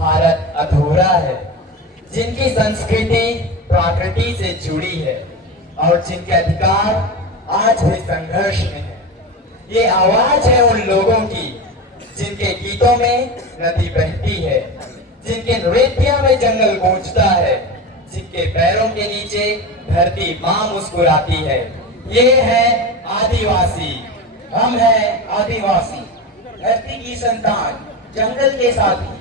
भारत अधूरा है, जिनकी संस्कृति प्रकृति से जुड़ी है और जिनके अधिकार आज भी संघर्ष में है। ये आवाज है उन लोगों की जिनके गीतों में नदी बहती है, जिनके नृत्य में जंगल गूंजता है, जिनके पैरों के नीचे धरती मां मुस्कुराती है। ये है आदिवासी। हम हैं आदिवासी, धरती की संतान, जंगल के साथी।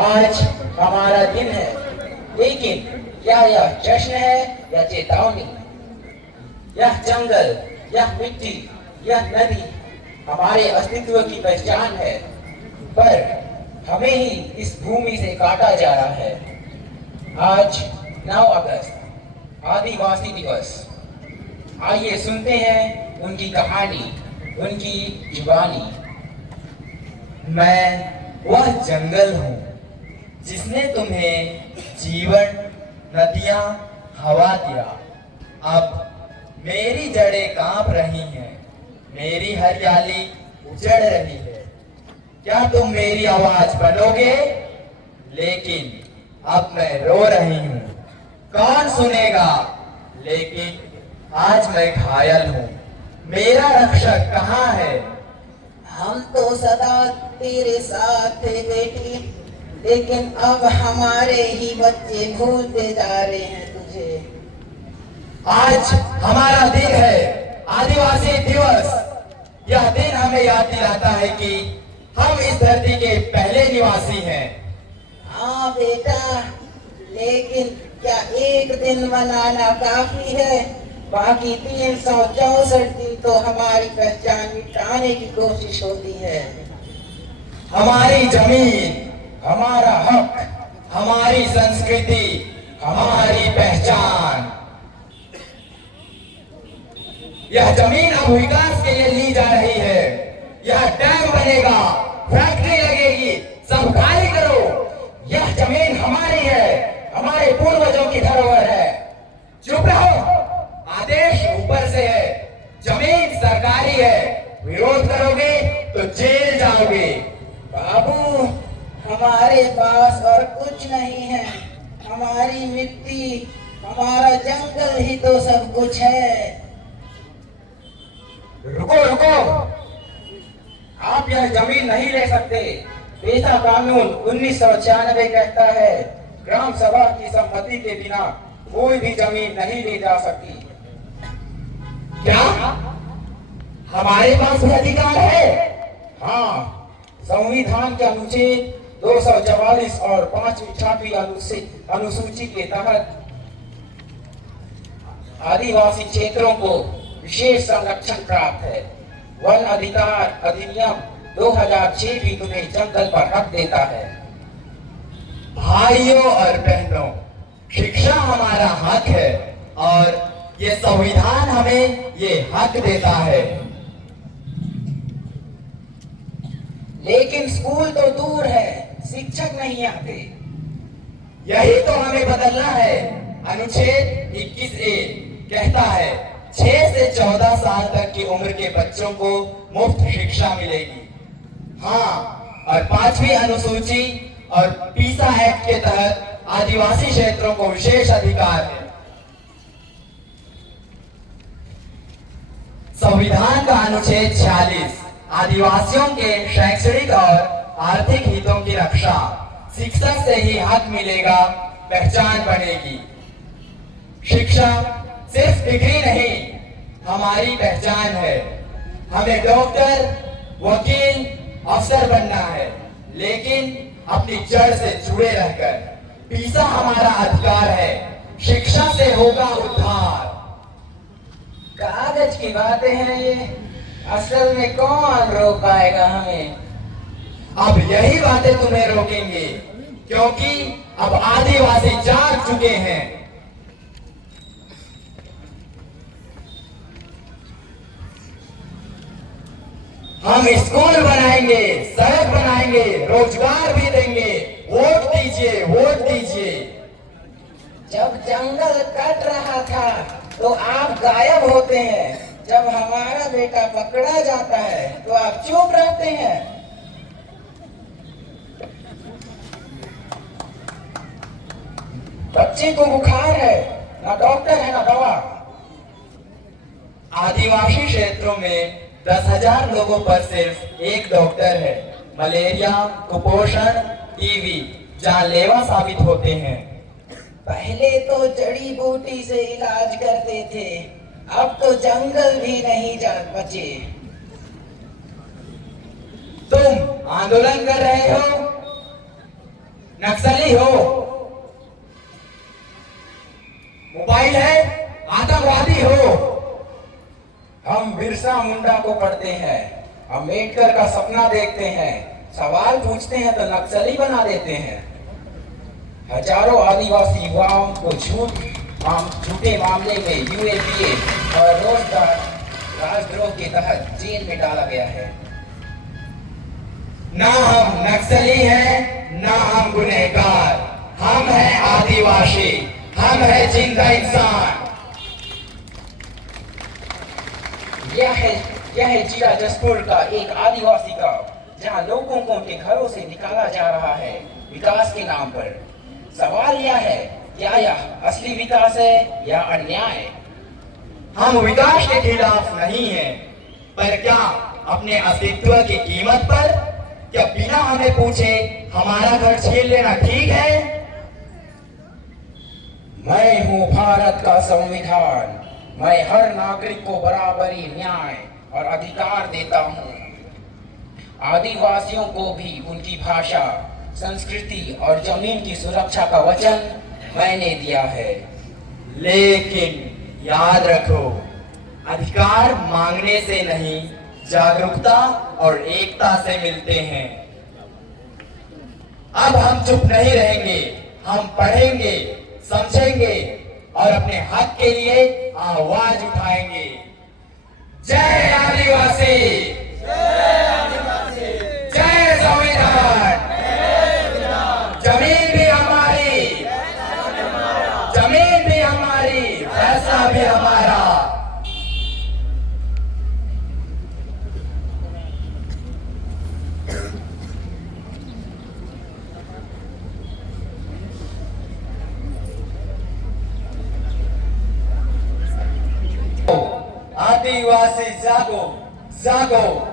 आज हमारा दिन है, लेकिन क्या यह जश्न है या चेतावनी? यह जंगल, यह मिट्टी, यह नदी हमारे अस्तित्व की पहचान है, पर हमें ही इस भूमि से काटा जा रहा है। आज 9 अगस्त आदिवासी दिवस। आइए सुनते हैं उनकी कहानी, उनकी जुबानी। मैं वह जंगल हूँ जिसने तुम्हें जीवन, नदियां, हवा दिया। अब मेरी जड़ें कांप रही हैं, मेरी हरियाली उजड़ रही है। क्या तुम मेरी आवाज बनोगे? लेकिन अब मैं रो रही हूँ, कौन सुनेगा? लेकिन आज मैं घायल हूँ, मेरा रक्षक कहाँ है? हम तो सदा तेरे साथ थे बेटी, लेकिन अब हमारे ही बच्चे भूलते जा रहे हैं तुझे। आज हमारा दिन है आदिवासी दिवस। यह दिन हमें याद दिलाता है कि हम इस धरती के पहले निवासी हैं। हाँ बेटा, लेकिन क्या एक दिन मनाना काफी है? बाकी 364 दिन तो हमारी पहचान मिटाने की कोशिश होती है। हमारी जमीन, हमारा हक, हमारी संस्कृति, हमारी पहचान। यह जमीन अब विकास के लिए ली जा रही है। यह डैम बनेगा, फैक्ट्री लगेगी, सब खाली करो। यह जमीन हमारी है, हमारे पूर्वजों की धरोहर है। चुप रहो, आदेश ऊपर से है, जमीन सरकारी है। विरोध करोगे तो जेल जाओगे। बाबू, हमारे पास और कुछ नहीं है। हमारी मिट्टी, हमारा जंगल ही तो सब कुछ है। रुको रुको, आप यह जमीन नहीं ले सकते। पेशा कानून 1996 कहता है, ग्राम सभा की सम्मति के बिना कोई भी जमीन नहीं ली जा सकती। क्या हमारे पास भी अधिकार है? हाँ, संविधान के अनुच्छेद 244 और 5वीं 6वीं अनुसूची के तहत आदिवासी क्षेत्रों को विशेष संरक्षण प्राप्त है। वन अधिकार अधिनियम 2006 भी तुम्हें जंगल पर हक देता है। भाइयों और बहनों, शिक्षा हमारा हक है और ये संविधान हमें ये हक देता है। लेकिन स्कूल तो दूर है, शिक्षक नहीं आते। यही तो हमें बदलना है। अनुच्छेद 21A कहता है 6 से 14 साल तक की उम्र के बच्चों को मुफ्त शिक्षा मिलेगी। हाँ, और 5वीं अनुसूची और पीसा एक्ट के तहत आदिवासी क्षेत्रों को विशेष अधिकार है। संविधान का अनुच्छेद 46 आदिवासियों के शैक्षणिक और आर्थिक हितों की रक्षा। शिक्षा से ही हक मिलेगा, पहचान बनेगी। शिक्षा सिर्फ डिग्री नहीं, हमारी पहचान है। हमें डॉक्टर, वकील, अफसर बनना है, लेकिन अपनी जड़ से जुड़े रहकर। पीसा हमारा अधिकार है, शिक्षा से होगा उद्धार। कागज की बातें हैं ये, असल में कौन रोक पाएगा हमें? अब यही बातें तुम्हें रोकेंगे, क्योंकि अब आदिवासी जाग चुके हैं। हम स्कूल बनाएंगे, सड़क बनाएंगे, रोजगार भी देंगे। वोट दीजिए, वोट दीजिए। जब जंगल कट रहा था तो आप गायब होते हैं, जब हमारा बेटा पकड़ा जाता है तो आप चुप रहते हैं। बच्चे को बुखार है, ना डॉक्टर है ना दवा। आदिवासी क्षेत्रों में 10,000 लोगों पर सिर्फ एक डॉक्टर है। मलेरिया, कुपोषण, टीबी जानलेवा साबित होते हैं। पहले तो जड़ी बूटी से इलाज करते थे, अब तो जंगल भी नहीं जा बचे। तुम आंदोलन कर रहे हो, नक्सली हो, मोबाइल है, आतंकवादी हो। हम बिरसा मुंडा को पढ़ते हैं, अम्बेडकर का सपना देखते हैं, सवाल पूछते हैं तो नक्सली बना देते हैं। हजारों आदिवासी युवाओं को झूठे मामले में यूएपीए और रोजगार राजद्रोह के तहत जेल में डाला गया है। ना हम नक्सली हैं, ना हम गुनहगार, हम हैं आदिवासी, हम हैं जिंदा इंसान। यह है जिला जसपुर का एक आदिवासी गांव, जहां लोगों को उनके घरों से निकाला जा रहा है विकास के नाम पर। सवाल यह है, क्या यह असली विकास है या अन्याय? हम विकास के खिलाफ नहीं हैं, पर क्या अपने अस्तित्व की कीमत पर? क्या बिना हमें पूछे हमारा घर छीन लेना ठीक है? मैं हूँ भारत का संविधान, मैं हर नागरिक को बराबरी, न्याय और अधिकार देता हूँ। आदिवासियों को भी उनकी भाषा, संस्कृति और जमीन की सुरक्षा का वचन मैंने दिया है। लेकिन याद रखो, अधिकार मांगने से नहीं, जागरूकता और एकता से मिलते हैं। अब हम चुप नहीं रहेंगे, हम पढ़ेंगे, समझेंगे और अपने हक के लिए आवाज उठाएंगे। जय आदिवासी, जय संविधान। जमीन भी हमारी, जमीन भी हमारी, फैसला भी हमारा। आदिवासी जागो, जागो।